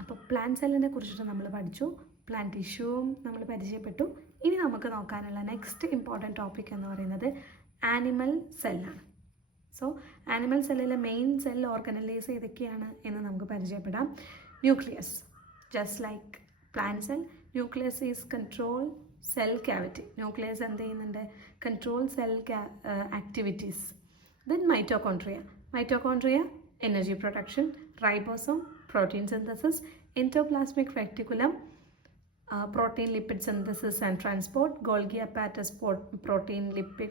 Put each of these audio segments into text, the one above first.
അപ്പോൾ പ്ലാന്റ് സെല്ലിനെ കുറിച്ചിട്ട് നമ്മൾ പഠിച്ചു, പ്ലാന്റ് ടിഷ്യൂവും നമ്മൾ പരിചയപ്പെട്ടു. ഇനി നമുക്ക് നോക്കാനുള്ള നെക്സ്റ്റ് ഇമ്പോർട്ടൻറ്റ് ടോപ്പിക് എന്ന് പറയുന്നത് ആനിമൽ സെല്ലാണ്. സോ ആനിമൽ സെല്ലിലെ മെയിൻ സെൽ ഓർഗനലൈസ് ഏതൊക്കെയാണ് എന്ന് നമുക്ക് പരിചയപ്പെടാം. Nucleus, just like plant cell, nucleus is control cell cavity. Nucleus എന്ത് ചെയ്യുന്നുണ്ട്? Control cell activities. Then mitochondria energy production, ribosome protein synthesis, endoplasmic reticulum protein lipid synthesis and transport, Golgi apparatus protein lipid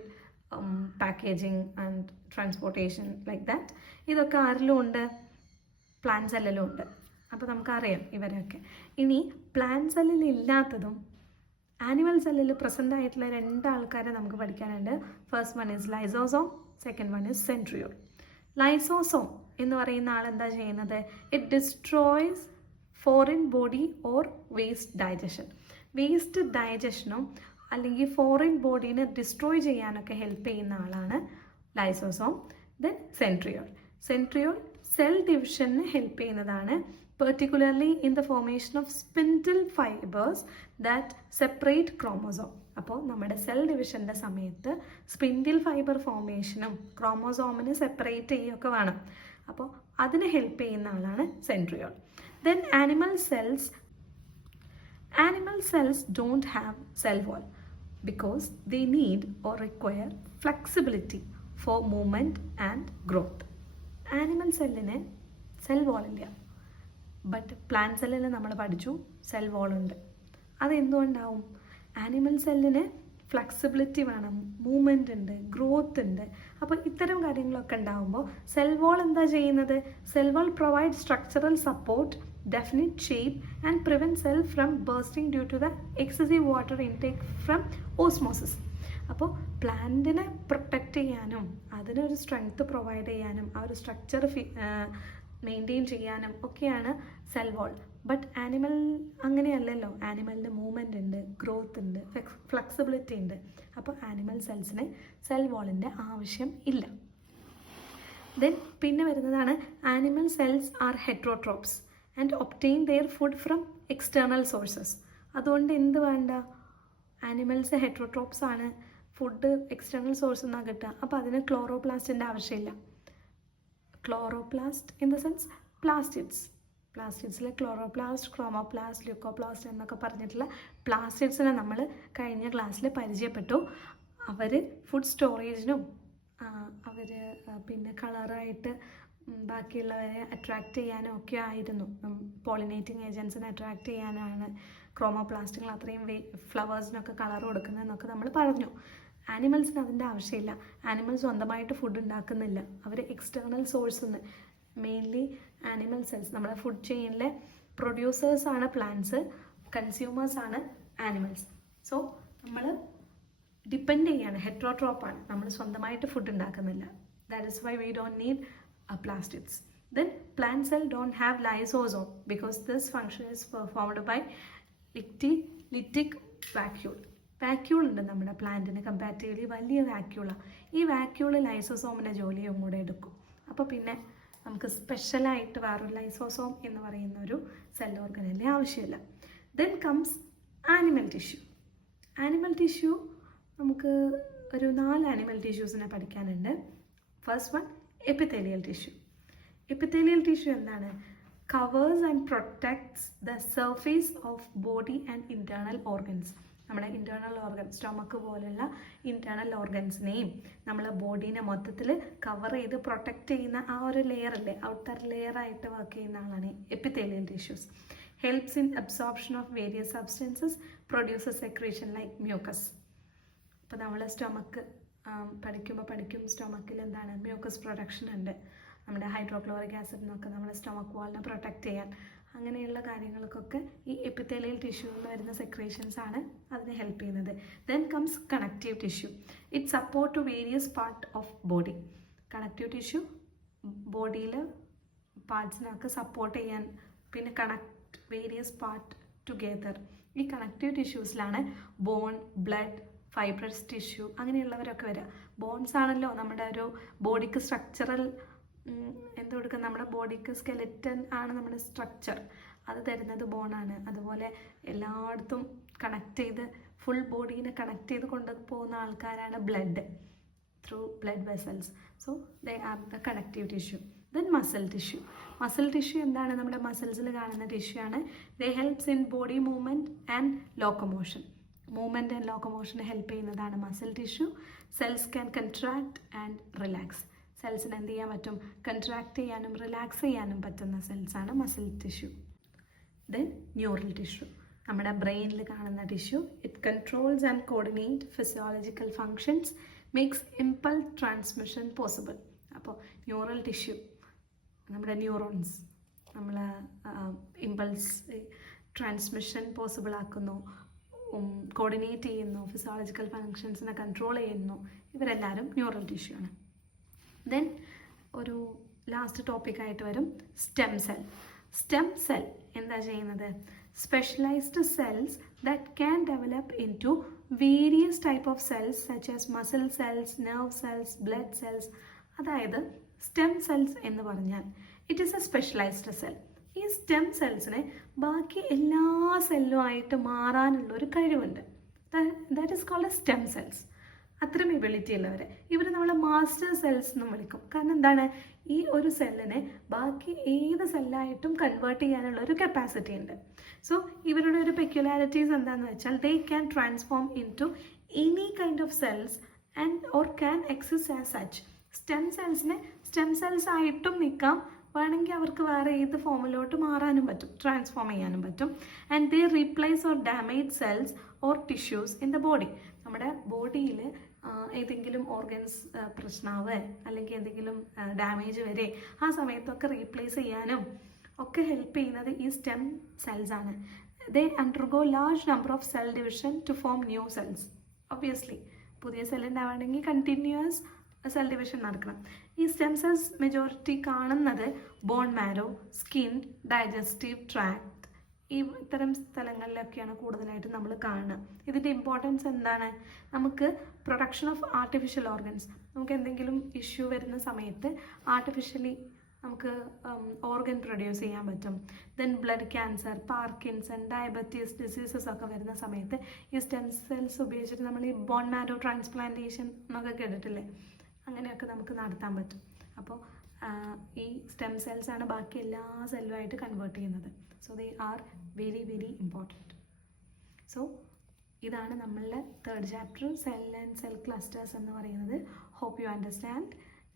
packaging and transportation, like that. ഇതൊക്കെ ആരിലും ഉണ്ട്? Plant സെല്ലിലും ഉണ്ട്. അപ്പോൾ നമുക്കറിയാം ഇവരൊക്കെ. ഇനി പ്ലാന്റ് സെല്ലിൽ ഇല്ലാത്തതും ആനിമൽ സെല്ലിൽ പ്രസൻ്റ് ആയിട്ടുള്ള 2 ആൾക്കാരെ നമുക്ക് പഠിക്കാനുണ്ട്. First one is lysosome, second one is centriole. Lysosome എന്ന് പറയുന്ന ആൾ എന്താ ചെയ്യുന്നത്? It destroys foreign body or waste digestion. Waste ഡൈജഷനും അല്ലെങ്കിൽ ഫോറിൻ ബോഡീനെ ഡിസ്ട്രോയ് ചെയ്യാനൊക്കെ ഹെൽപ്പ് ചെയ്യുന്ന ആളാണ് ലൈസോസോം. ദെൻ സെൻട്രിയോൾ സെൽ ഡിവിഷന് ഹെൽപ്പ് ചെയ്യുന്നതാണ്, particularly in the formation of spindle fibres that separate chromosome. അപ്പോൾ നമ്മുടെ സെൽ ഡിവിഷൻ്റെ സമയത്ത് സ്പിൻഡിൽ ഫൈബർ ഫോർമേഷനും ക്രോമോസോമിന് സെപ്പറേറ്റ് ചെയ്യുകയൊക്കെ വേണം. അപ്പോൾ അതിന് ഹെൽപ്പ് ചെയ്യുന്ന ആളാണ് centriole. Then animal cells don't have cell wall because they need or require flexibility four movement and growth. Animal സെല്ലിന് സെൽ വാളില്ല, ബട്ട് പ്ലാന്റ് സെല്ലിൽ നമ്മൾ പഠിച്ചു സെൽ വാളുണ്ട്. അതെന്തുകൊണ്ടാവും? ആനിമൽ സെല്ലിന് ഫ്ലെക്സിബിലിറ്റി വേണം, മൂവ്മെൻ്റ് ഉണ്ട്, ഗ്രോത്ത് ഉണ്ട്. അപ്പോൾ ഇത്തരം കാര്യങ്ങളൊക്കെ ഉണ്ടാകുമ്പോൾ സെൽ വാൾ എന്താ ചെയ്യുന്നത്? Cell wall provide structural support, definite shape and prevent cell from bursting due to the excessive water intake from osmosis. അപ്പോൾ പ്ലാന്റിനെ പ്രൊട്ടക്റ്റ് ചെയ്യാനും അതിനൊരു സ്ട്രെങ്ത് പ്രൊവൈഡ് ചെയ്യാനും ആ ഒരു സ്ട്രക്ചർ മെയിൻറ്റെയിൻ ചെയ്യാനും ഒക്കെയാണ് സെൽ വാൾ. ബട്ട് ആനിമൽ അങ്ങനെയല്ലല്ലോ. ആനിമലിന് മൂവ്മെൻ്റ് ഉണ്ട്, ഗ്രോത്ത് ഉണ്ട്, ഫ്ലെക്സിബിലിറ്റി ഉണ്ട്. അപ്പോൾ ആനിമൽ സെൽസിന് സെൽ വാളിൻ്റെ ആവശ്യം ഇല്ല. ദെൻ പിന്നെ വരുന്നതാണ് animal cells are heterotrophs and obtain their food from external sources. അതുകൊണ്ട് എന്ത് വേണ്ട? ആനിമൽസ് ഹെറ്ററോട്രോപ്സ് ആണ്, ഫുഡ് എക്സ്റ്റേണൽ സോഴ്സിൽ നിന്നാണ് കിട്ടുക. അപ്പോൾ അതിന് ക്ലോറോപ്ലാസ്റ്റിൻ്റെ ആവശ്യമില്ല. ക്ലോറോപ്ലാസ്റ്റ് ഇൻ ദ സെൻസ് പ്ലാസ്റ്റിഡ്സിലെ ക്ലോറോപ്ലാസ്റ്റ്, ക്രോമോപ്ലാസ്റ്റ്, ല്യൂക്കോപ്ലാസ്റ്റ് എന്നൊക്കെ പറഞ്ഞിട്ടുള്ള പ്ലാസ്റ്റിഡ്സിനെ നമ്മൾ കഴിഞ്ഞ ക്ലാസ്സിൽ പരിചയപ്പെട്ടു. അവർ ഫുഡ് സ്റ്റോറേജിനും അവർ പിന്നെ കളറായിട്ട് ബാക്കിയുള്ളവരെ അട്രാക്റ്റ് ചെയ്യാനും ഒക്കെ ആയിരുന്നു. പോളിനേറ്റിംഗ് ഏജൻസിനെ അട്രാക്റ്റ് ചെയ്യാനാണ് ക്രോമോപ്ലാസ്റ്റുകൾ അത്രയും ഫ്ലവേഴ്സിനൊക്കെ കളർ കൊടുക്കുന്നതെന്നൊക്കെ നമ്മൾ പറഞ്ഞു. ആനിമൽസിന് അതിൻ്റെ ആവശ്യമില്ല. ആനിമൽസ് സ്വന്തമായിട്ട് ഫുഡ് ഉണ്ടാക്കുന്നില്ല, അവർ എക്സ്റ്റേണൽ സോഴ്സിൽ നിന്ന്. മെയിൻലി ആനിമൽ സെൽസ് നമ്മുടെ ഫുഡ് ചെയിനിലെ പ്രൊഡ്യൂസേഴ്സാണ് പ്ലാന്റ്സ്, കൺസ്യൂമേഴ്സാണ് ആനിമൽസ്. സോ നമ്മൾ ഡിപ്പെൻഡ് ചെയ്യാണ്, ഹെറ്ററോട്രോപ്പാണ്, നമ്മൾ സ്വന്തമായിട്ട് ഫുഡ് ഉണ്ടാക്കുന്നില്ല. That is why we don't need plastids. Then plant cell don't have lysosome because this function is performed by lytic vacuole. Vacuole ഉണ്ട് നമ്മുടെ പ്ലാന്റിന്, കമ്പാരിറ്റീവ്ലി വലിയ വാക്യൂളാണ്. ഈ വാക്യൂള് ലൈസോസോമിൻ്റെ ജോലിയും കൂടെ എടുക്കും. അപ്പോൾ പിന്നെ നമുക്ക് സ്പെഷ്യലായിട്ട് വേറൊരു ലൈസോസോം എന്ന് പറയുന്ന ഒരു സെൽ ഓർഗനലിൻ്റെ ആവശ്യമില്ല. Then comes animal tissue. നമുക്ക് ഒരു 4 ആനിമൽ ടിഷ്യൂസിനെ പഠിക്കാനുണ്ട്. ഫസ്റ്റ് വൺ എപ്പിത്തേലിയൽ ടിഷ്യൂ എന്താണ്? Covers and protects the surface of body and internal organs. നമ്മുടെ ഇൻറ്റേർണൽ ഓർഗൻ, സ്റ്റൊമക്ക് പോലുള്ള ഇൻറ്റേർണൽ ഓർഗൻസിനെയും നമ്മളെ ബോഡീനെ മൊത്തത്തിൽ കവർ ചെയ്ത് പ്രൊട്ടക്റ്റ് ചെയ്യുന്ന ആ ഒരു ലെയറല്ലേ, ഔട്ടർ ലെയറായിട്ട് വർക്ക് ചെയ്യുന്ന ആളാണ് epithelial tissues. Helps in absorption of various substances, produces secretion like mucus. അപ്പോൾ നമ്മൾ സ്റ്റൊമക്ക് പഠിക്കും, സ്റ്റൊമക്കിൽ എന്താണ്? മ്യൂക്കസ് പ്രൊഡക്ഷൻ ഉണ്ട്. നമ്മുടെ ഹൈഡ്രോക്ലോറിക് ആസിഡ് എന്നൊക്കെ നമ്മുടെ സ്റ്റൊമക്ക് വാളിനെ പ്രൊട്ടക്റ്റ് ചെയ്യാൻ, അങ്ങനെയുള്ള കാര്യങ്ങൾക്കൊക്കെ ഈ എപ്പിത്തേലിയൽ ടിഷ്യൂവിൽ വരുന്ന സെക്രീഷൻസ് ആണ് അതിനെ ഹെൽപ്പ് ചെയ്യുന്നത്. Then comes connective tissue. It support to various part of body. Connective tissue ബോഡിയിൽ പാർട്സിനൊക്കെ സപ്പോർട്ട് ചെയ്യാൻ, പിന്നെ കണക്ട് വേരിയസ് പാർട്ട് ടുഗെദർ. ഈ കണക്റ്റീവ് ടിഷ്യൂസിലാണ് ബോൺ, ബ്ലഡ്, ഫൈബ്രസ് ടിഷ്യൂ അങ്ങനെയുള്ളവരൊക്കെ വരിക. ബോൺസ് ആണല്ലോ നമ്മുടെ ഒരു ബോഡിക്ക് സ്ട്രക്ചറൽ എന്ത് കൊടുക്കുക, നമ്മുടെ ബോഡിക്ക് സ്കെലറ്റൻ ആണ് നമ്മുടെ സ്ട്രക്ചർ, അത് തരുന്നത് ബോണാണ്. അതുപോലെ എല്ലായിടത്തും കണക്ട് ചെയ്ത് ഫുൾ ബോഡീനെ കണക്ട് ചെയ്ത് കൊണ്ടുപോകുന്ന ആൾക്കാരാണ് blood, through blood vessels. So they are the connective tissue. Then muscle tissue. Muscle tissue എന്താണ്? നമ്മുടെ മസിൽസിൽ കാണുന്ന ടിഷ്യൂ ആണ്. They helps in body movement and locomotion. Movement and ലോക്കോമോഷന് ഹെൽപ്പ് ചെയ്യുന്നതാണ് muscle tissue. Cells can contract and relax. സെൽസിന് എന്ത് ചെയ്യാൻ പറ്റും? കൺട്രാക്ട് ചെയ്യാനും റിലാക്സ് ചെയ്യാനും പറ്റുന്ന സെൽസാണ് muscle tissue. Then neural tissue, നമ്മുടെ ബ്രെയിനിൽ കാണുന്ന tissue. It controls and coordinate physiological functions, makes impulse transmission possible. അപ്പോൾ ന്യൂറൽ ടിഷ്യൂ നമ്മുടെ ന്യൂറോൺസ് നമ്മൾ ഇമ്പൾസ് ട്രാൻസ്മിഷൻ പോസിബിൾ ആക്കുന്നു, കോർഡിനേറ്റ് ചെയ്യുന്നു, ഫിസിയോളജിക്കൽ ഫങ്ഷൻസിനെ കൺട്രോൾ ചെയ്യുന്നു. ഇവരെല്ലാവരും ന്യൂറൽ ടിഷ്യൂ ആണ്. ദെൻ ഒരു ലാസ്റ്റ് ടോപ്പിക്കായിട്ട് വരും സ്റ്റെം സെൽ. സ്റ്റെം സെൽ എന്താ ചെയ്യുന്നത്? Specialised cells that can develop into various type of cells such as muscle cells, nerve cells, blood cells. അതായത് സ്റ്റെം സെൽസ് എന്ന് പറഞ്ഞാൽ it is a specialised cell. ഈ stem സെൽസിനെ ബാക്കി എല്ലാ സെല്ലുമായിട്ട് മാറാനുള്ള ഒരു കഴിവുണ്ട്. That is called a stem cells. അത്രയും എബിലിറ്റി ഉള്ളവർ ഇവർ നമ്മളെ മാസ്റ്റർ സെൽസ് എന്നും വിളിക്കും. കാരണം എന്താണ്? ഈ ഒരു സെല്ലിനെ ബാക്കി ഏത് സെല്ലായിട്ടും കൺവേർട്ട് ചെയ്യാനുള്ള ഒരു കപ്പാസിറ്റി ഉണ്ട്. സോ ഇവരുടെ ഒരു പെക്യുലാരിറ്റീസ് എന്താണെന്ന് വെച്ചാൽ they can transform into any kind of cells and or can exist as such. Stem സെൽസിനെ സ്റ്റെം സെൽസ് ആയിട്ടും നിൽക്കാം, വേണമെങ്കിൽ അവർക്ക് വേറെ ഏത് ഫോമിലോട്ട് മാറാനും പറ്റും, ട്രാൻസ്ഫോം ചെയ്യാനും പറ്റും. And they replace or damage cells or tissues in the body. നമ്മുടെ ബോഡിയിൽ ഏതെങ്കിലും ഓർഗൻസ് പ്രശ്നമാവേ അല്ലെങ്കിൽ എന്തെങ്കിലും ഡാമേജ് വരെ ആ സമയത്തൊക്കെ റീപ്ലേസ് ചെയ്യാനും ഒക്കെ ഹെൽപ്പ് ചെയ്യുന്നത് ഈ സ്റ്റെം സെൽസ് ആണ്. They undergo large number of cell division to form new cells. Obviously പുതിയ സെൽ ഉണ്ടാവണമെങ്കിൽ കണ്ടിന്യൂസ് സെൽ ഡിവിഷൻ നടക്കണം. ഈ സ്റ്റെം സെൽസ് മെജോറിറ്റി കാണുന്നത് bone marrow, skin, digestive tract, ഈ ഇത്തരം സ്ഥലങ്ങളിലൊക്കെയാണ് കൂടുതലായിട്ട് നമ്മൾ കാണുക. ഇതിൻ്റെ ഇമ്പോർട്ടൻസ് എന്താണ്? നമുക്ക് പ്രൊഡക്ഷൻ ഓഫ് ആർട്ടിഫിഷ്യൽ ഓർഗൻസ്, നമുക്ക് എന്തെങ്കിലും ഇഷ്യൂ വരുന്ന സമയത്ത് ആർട്ടിഫിഷ്യലി നമുക്ക് ഓർഗൻ പ്രൊഡ്യൂസ് ചെയ്യാൻ പറ്റും. Then blood cancer, Parkinson, diabetes diseases ഒക്കെ വരുന്ന സമയത്ത് ഈ സ്റ്റെം സെൽസ് ഉപയോഗിച്ചിട്ട് നമ്മൾ ഈ ബോൺ മാരോ ട്രാൻസ്പ്ലാന്റേഷൻ എന്നൊക്കെ കേട്ടിട്ടില്ലേ, അങ്ങനെയൊക്കെ നമുക്ക് നടത്താൻ പറ്റും. അപ്പോൾ ഈ സ്റ്റെം സെൽസ് ആണ് ബാക്കി എല്ലാ സെല്ലുമായിട്ട് കൺവേർട്ട് ചെയ്യുന്നത്. So they are very very important. So ഇതാണ് നമ്മളുടെ third chapter, cell and cell clusters എന്ന് പറയുന്നത്. Hope you understand.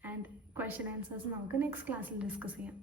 And question answers നമുക്ക് നെക്സ്റ്റ് ക്ലാസ്സിൽ ഡിസ്കസ് ചെയ്യാം.